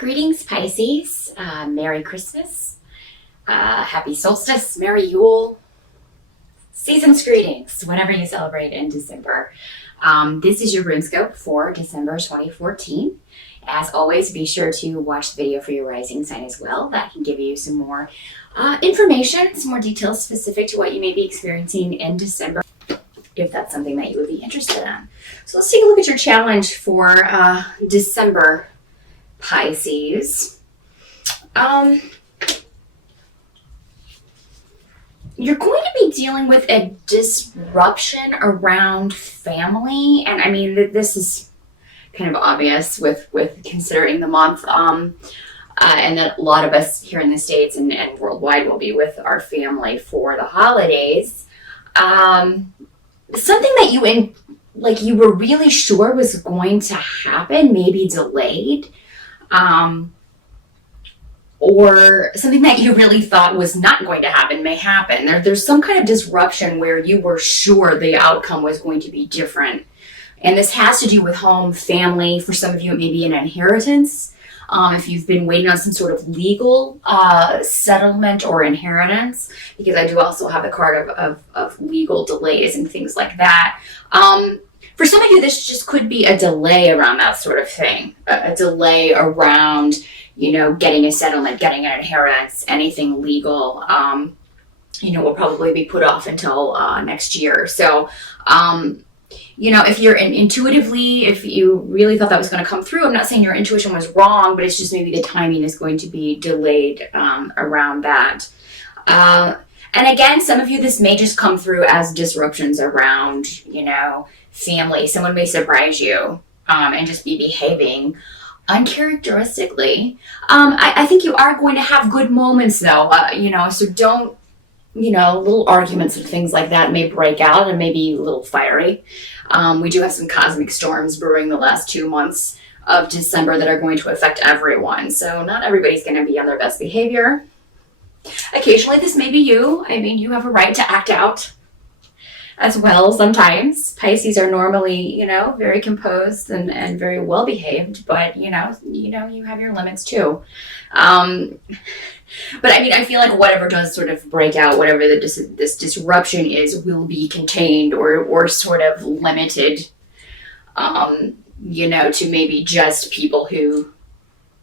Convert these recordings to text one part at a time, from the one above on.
Greetings, Pisces. Merry Christmas. Happy solstice. Merry Yule. Season's greetings, whenever you celebrate in December. This is your RuneScope for December 2014. As always, be sure to watch the video for your rising sign as well. That can give you some more information, some more details specific to what you may be experiencing in December, if that's something that you would be interested in. So let's take a look at your challenge for December, Pisces. You're going to be dealing with a disruption around family, and I mean this is kind of obvious with considering the month, and that a lot of us here in the States and worldwide will be with our family for the holidays. Something that you were really sure was going to happen, maybe delayed, or something that you really thought was not going to happen may happen. There's some kind of disruption where you were sure the outcome was going to be different. And this has to do with home, family. For some of you, it may be an inheritance. If you've been waiting on some sort of legal settlement or inheritance, because I do also have the card of legal delays and things like that. For some of you, this just could be a delay around that sort of thing. A delay around, getting a settlement, getting an inheritance, anything legal, will probably be put off until next year. So, if you're intuitively, if you really thought that was going to come through, I'm not saying your intuition was wrong, but it's just maybe the timing is going to be delayed around that. And again, some of you, this may just come through as disruptions around, family. Someone may surprise you and just be behaving uncharacteristically. I think you are going to have good moments though, so don't, little arguments and things like that may break out and may be a little fiery. We do have some cosmic storms brewing the last 2 months of December that are going to affect everyone. So not everybody's going to be on their best behavior. Occasionally this may be you. I mean, you have a right to act out as well sometimes. Pisces are normally, very composed and very well behaved, but you have your limits too. But I mean, I feel like whatever does sort of break out, whatever this disruption is, will be contained or sort of limited, to maybe just people who,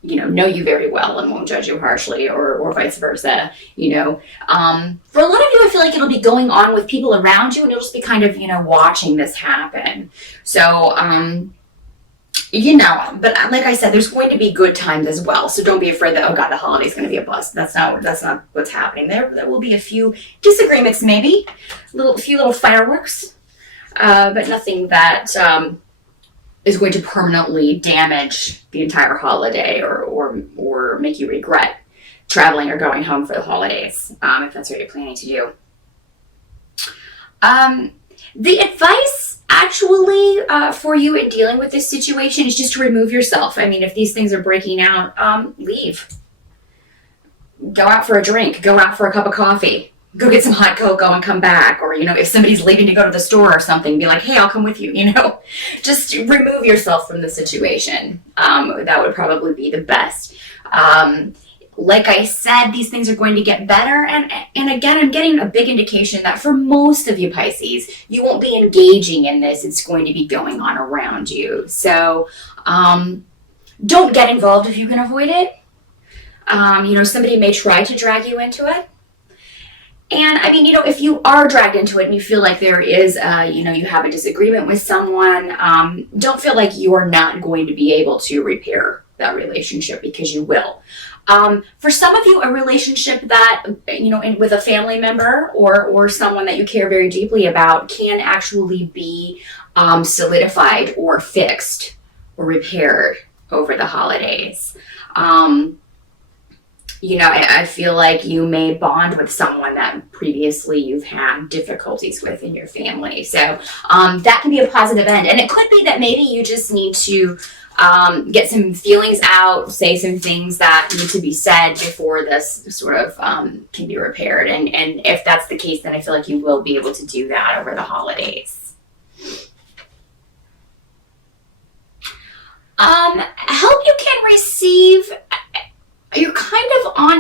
know you very well and won't judge you harshly, or vice versa. For a lot of you, I feel like it'll be going on with people around you, and you'll just be kind of, watching this happen. So, but like I said, there's going to be good times as well. So don't be afraid that, oh God, the holiday's going to be a bust. That's not what's happening. There will be a few disagreements, maybe a few little fireworks, but nothing that is going to permanently damage the entire holiday or make you regret traveling or going home for the holidays, if that's what you're planning to do. The advice actually for you in dealing with this situation is just to remove yourself. I mean, if these things are breaking out, leave. Go out for a drink. Go out for a cup of coffee. Go get some hot cocoa and come back. Or, if somebody's leaving to go to the store or something, be like, hey, I'll come with you, Just remove yourself from the situation. That would probably be the best. Like I said, these things are going to get better. And again, I'm getting a big indication that for most of you Pisces, you won't be engaging in this. It's going to be going on around you. So don't get involved if you can avoid it. Somebody may try to drag you into it. And I mean, if you are dragged into it and you feel like there is, you have a disagreement with someone, don't feel like you're not going to be able to repair that relationship, because you will. For some of you, a relationship that, with a family member or someone that you care very deeply about can actually be solidified or fixed or repaired over the holidays. I feel like you may bond with someone that previously you've had difficulties with in your family. So that can be a positive end. And it could be that maybe you just need to get some feelings out, say some things that need to be said before this sort of can be repaired. And if that's the case, then I feel like you will be able to do that over the holidays. Help you can receive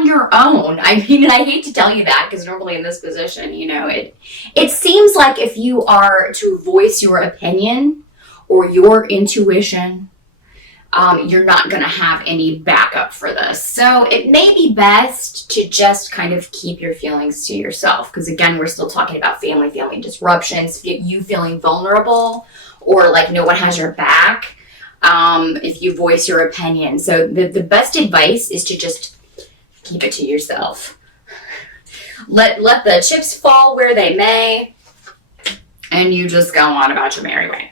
your own. I mean, and I hate to tell you that because normally in this position, it seems like if you are to voice your opinion or your intuition, you're not going to have any backup for this. So it may be best to just kind of keep your feelings to yourself. Because again, we're still talking about family disruptions, you feeling vulnerable or like no one has your back if you voice your opinion. So the best advice is to just keep it to yourself. Let the chips fall where they may, and you just go on about your merry way.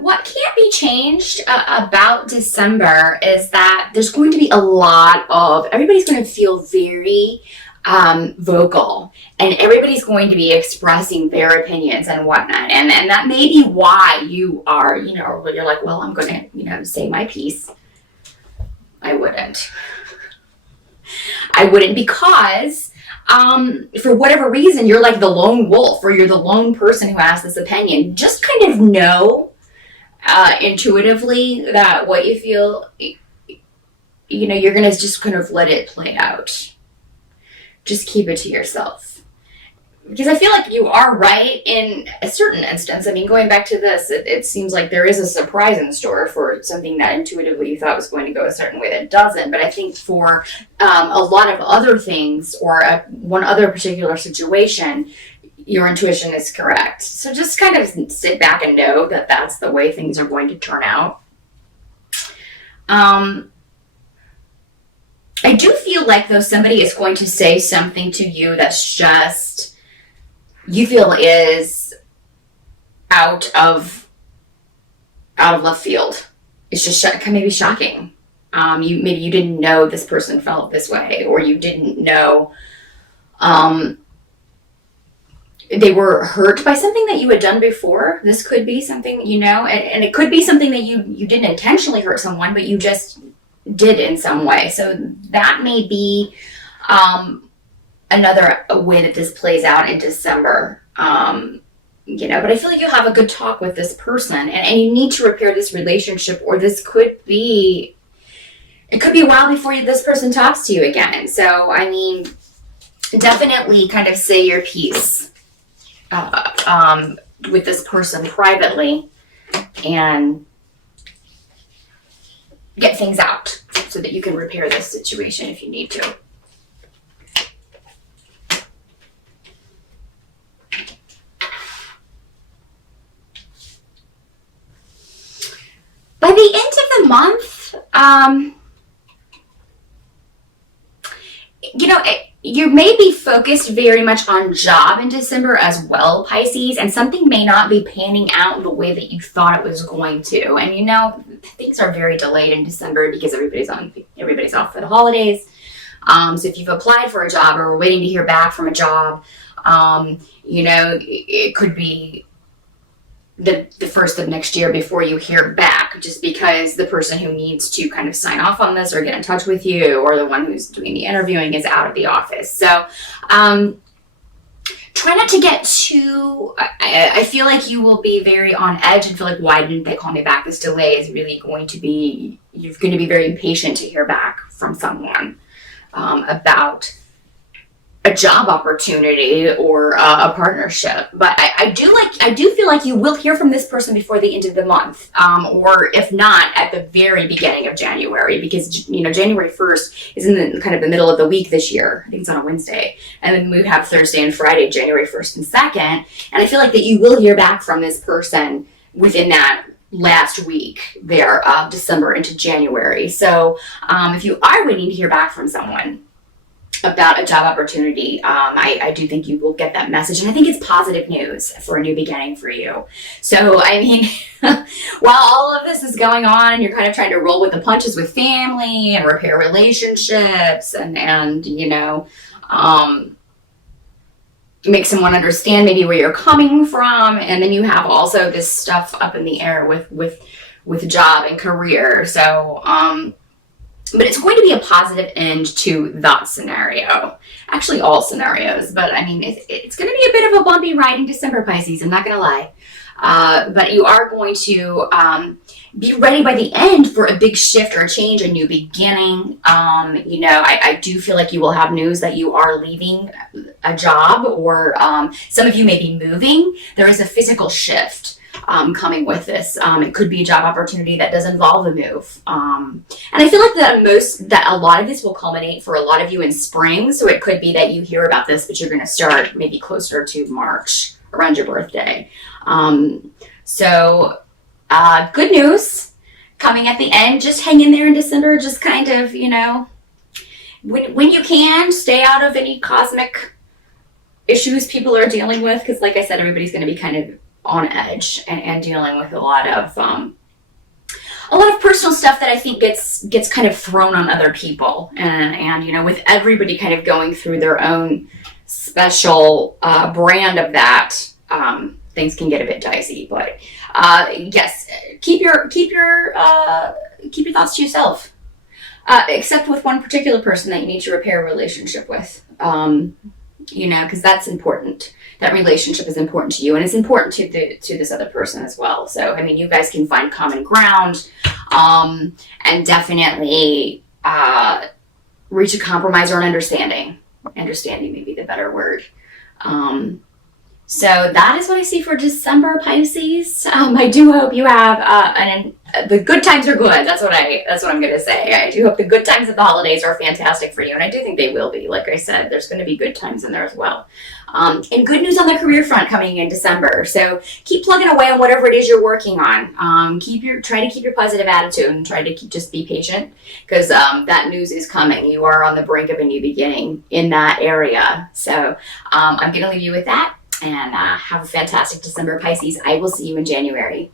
What can't be changed about December is that there's going to be everybody's going to feel very vocal, and everybody's going to be expressing their opinions and whatnot. And that may be why you are, you're like, well, I'm going to, say my piece. I wouldn't because for whatever reason, you're like the lone wolf or you're the lone person who has this opinion. Just kind of know intuitively that what you feel, you're going to just kind of let it play out. Just keep it to yourself. Because I feel like you are right in a certain instance. I mean, going back to this, it seems like there is a surprise in store for something that intuitively you thought was going to go a certain way that doesn't. But I think for a lot of other things or one other particular situation, your intuition is correct. So just kind of sit back and know that that's the way things are going to turn out. I do feel like, though, somebody is going to say something to you that's just, you feel is out of left field. It's just maybe shocking. Maybe you didn't know this person felt this way, or you didn't know they were hurt by something that you had done before. This could be something, and it could be something that you didn't intentionally hurt someone, but you just did in some way. So that may be another way that this plays out in December. But I feel like you'll have a good talk with this person, and you need to repair this relationship, or it could be a while before this person talks to you again. So, I mean, definitely kind of say your piece with this person privately and get things out so that you can repair this situation if you need to. By the end of the month, you may be focused very much on job in December as well, Pisces, and something may not be panning out the way that you thought it was going to. And things are very delayed in December because everybody's off for the holidays. So if you've applied for a job or are waiting to hear back from a job, it could be the first of next year before you hear back, just because the person who needs to kind of sign off on this or get in touch with you, or the one who's doing the interviewing, is out of the office. So try not to get too, I feel like you will be very on edge and feel like, why didn't they call me back? This delay is really going to be, you're going to be very impatient to hear back from someone about a job opportunity or a partnership. But I do feel like you will hear from this person before the end of the month, or if not, at the very beginning of January, because January 1st is in the kind of the middle of the week this year. I think it's on a Wednesday, and then we have Thursday and Friday, January 1st and 2nd, and I feel like that you will hear back from this person within that last week there of December into January. So if you are waiting to hear back from someone about a job opportunity, I do think you will get that message, and I think it's positive news for a new beginning for you. So, I mean, while all of this is going on and you're kind of trying to roll with the punches with family and repair relationships and make someone understand maybe where you're coming from, and then you have also this stuff up in the air with job and career. So, but it's going to be a positive end to that scenario. Actually, all scenarios. But, I mean, it's going to be a bit of a bumpy ride in December, Pisces. I'm not going to lie. But you are going to be ready by the end for a big shift or a change, a new beginning. I do feel like you will have news that you are leaving a job, or some of you may be moving. There is a physical shift coming with this. It could be a job opportunity that does involve a move. And I feel like that a lot of this will culminate for a lot of you in spring. So it could be that you hear about this, but you're going to start maybe closer to March, around your birthday. Good news coming at the end. Just hang in there in December. Just kind of, when you can, stay out of any cosmic issues people are dealing with. Because like I said, everybody's going to be kind of on edge and dealing with a lot of personal stuff that I think gets kind of thrown on other people. And with everybody kind of going through their own special brand of that, things can get a bit dicey. But yes, keep your thoughts to yourself, except with one particular person that you need to repair a relationship with, because that's important. That relationship is important to you, and it's important to this other person as well. So you guys can find common ground, and definitely reach a compromise or an understanding. Understanding may be the better word. So that is what I see for December, Pisces. I do hope you have the good times are good. That's what I'm going to say. I do hope the good times of the holidays are fantastic for you, and I do think they will be. Like I said, there's going to be good times in there as well. And good news on the career front coming in December. So keep plugging away on whatever it is you're working on. Try to keep your positive attitude, and try to just be patient, because that news is coming. You are on the brink of a new beginning in that area. So I'm going to leave you with that. And have a fantastic December, Pisces. I will see you in January.